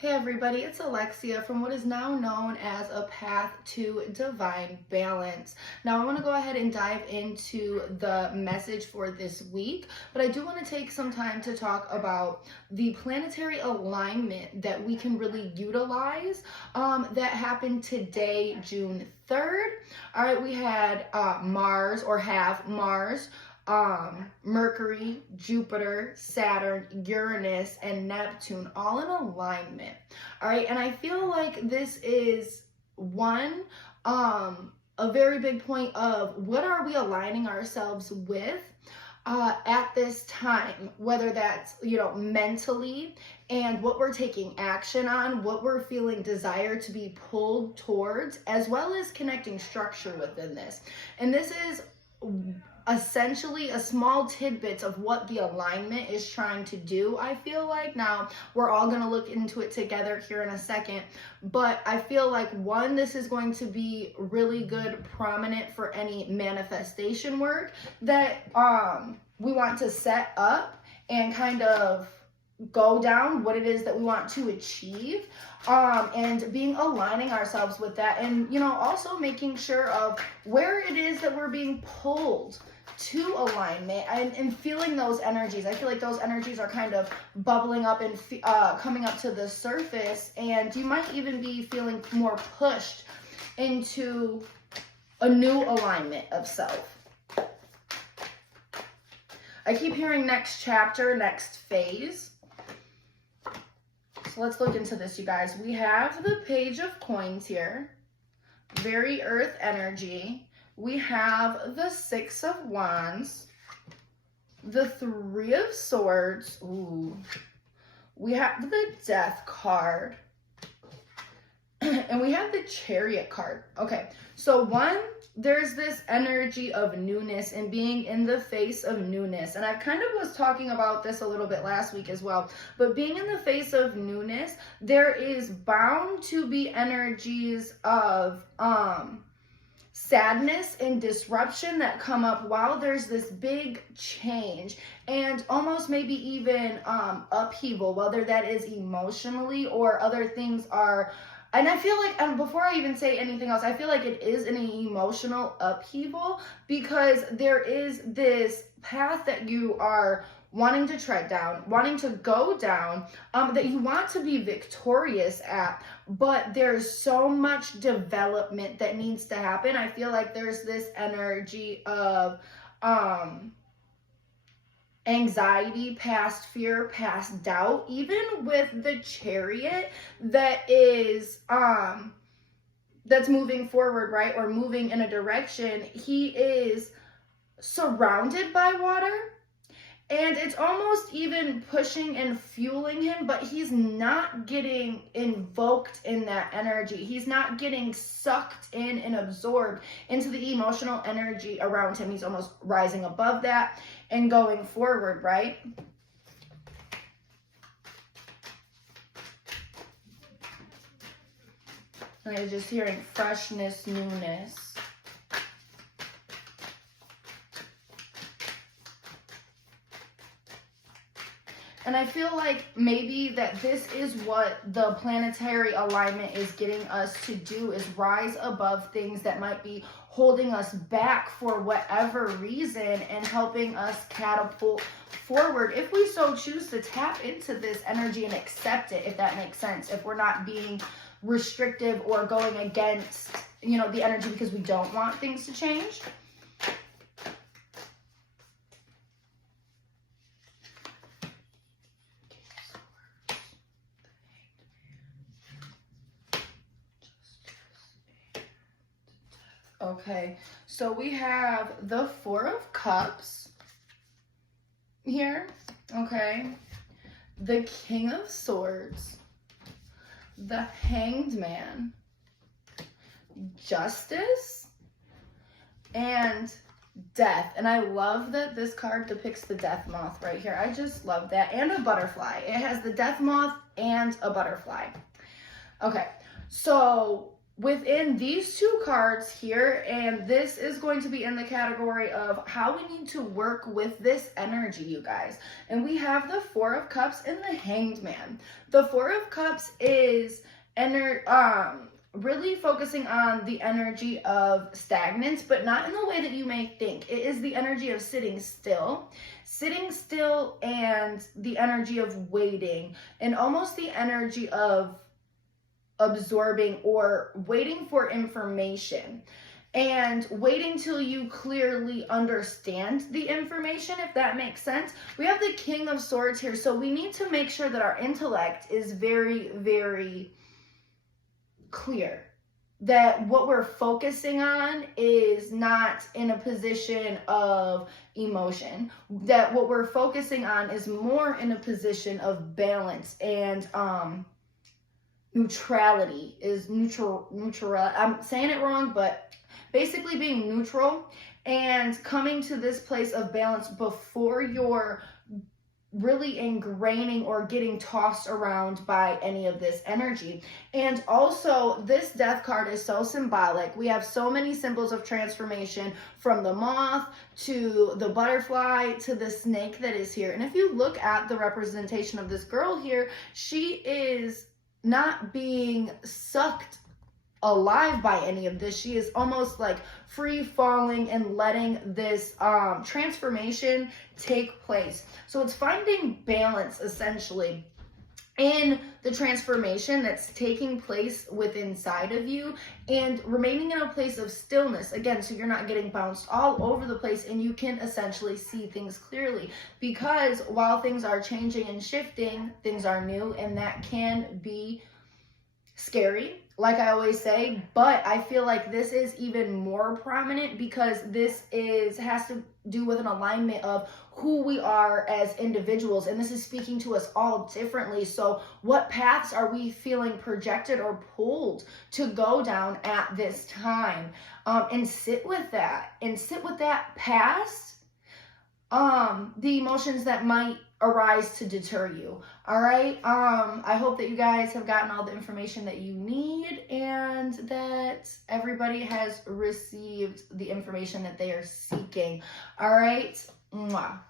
Hey everybody, it's Alexia from what is now known as A Path to Divine Balance. Now I want to go ahead and dive into the message for this week, but I do want to take some time to talk about the planetary alignment that we can really utilize that happened today, June 3rd. All right, we had Mars, or have Mars, Mercury, Jupiter, Saturn, Uranus, and Neptune all in alignment. All right, and I feel like this is a very big point of what are we aligning ourselves with at this time, whether that's, mentally, and what we're taking action on, what we're feeling desire to be pulled towards, as well as connecting structure within this. And this is essentially a small tidbits of what the alignment is trying to do, I feel like. Now, we're all going to look into it together here in a second, but I feel like, one, this is going to be really good, prominent for any manifestation work that we want to set up and kind of go down what it is that we want to achieve, and aligning ourselves with that, and also making sure of where it is that we're being pulled to alignment, and feeling those energies. I feel like those energies are kind of bubbling up and coming up to the surface, and you might even be feeling more pushed into a new alignment of self. I keep hearing next chapter, next phase. So let's look into this, you guys. We have the Page of Coins here, very earth energy. We have the Six of Wands, the Three of Swords. Ooh. We have the Death card, and we have the Chariot card. Okay, so one, there's this energy of newness and being in the face of newness. And I kind of was talking about this a little bit last week as well. But being in the face of newness, there is bound to be energies of sadness and disruption that come up while there's this big change, and almost maybe even upheaval, whether that is emotionally or other things are. And I feel like, before I even say anything else, I feel like it is an emotional upheaval, because there is this path that you are wanting to tread down, wanting to go down, that you want to be victorious at, but there's so much development that needs to happen. I feel like there's this energy of anxiety, past fear, past doubt, even with the Chariot that is that's moving forward, right, or moving in a direction. He is surrounded by water, and it's almost even pushing and fueling him, but he's not getting invoked in that energy. He's not getting sucked in and absorbed into the emotional energy around him. He's almost rising above that and going forward, right? And I'm just hearing freshness, newness. And I feel like maybe that this is what the planetary alignment is getting us to do, is rise above things that might be holding us back for whatever reason, and helping us catapult forward if we so choose to tap into this energy and accept it, if that makes sense. If we're not being restrictive or going against, the energy because we don't want things to change. Okay, so we have the Four of Cups here, okay, the King of Swords, the Hanged Man, Justice, and Death. And I love that this card depicts the death moth right here. I just love that. And a butterfly. It has the death moth and a butterfly. Okay, so within these two cards here, and this is going to be in the category of how we need to work with this energy, you guys. And we have the Four of Cups and the Hanged Man. The Four of Cups is really focusing on the energy of stagnance, but not in the way that you may think. It is the energy of sitting still, and the energy of waiting, and almost the energy of absorbing or waiting for information, and waiting till you clearly understand the information, if that makes sense. We have the King of Swords here, so we need to make sure that our intellect is very, very clear, that what we're focusing on is not in a position of emotion, that what we're focusing on is more in a position of balance and neutrality. Is neutral, I'm saying it wrong, but basically being neutral and coming to this place of balance before you're really ingraining or getting tossed around by any of this energy. And also, this Death card is so symbolic. We have so many symbols of transformation, from the moth to the butterfly to the snake that is here. And if you look at the representation of this girl here, she is not being sucked alive by any of this. She is almost like free falling and letting this transformation take place. So it's finding balance essentially in the transformation that's taking place within inside of you, and remaining in a place of stillness again, so you're not getting bounced all over the place, and you can essentially see things clearly, because while things are changing and shifting, things are new, and that can be scary, like I always say. But I feel like this is even more prominent because this has to do with an alignment of who we are as individuals, and this is speaking to us all differently. So what paths are we feeling projected or pulled to go down at this time? And sit with that, past the emotions that might arise to deter you. All right. I hope that you guys have gotten all the information that you need, and that everybody has received the information that they are seeking. All right. Mwah.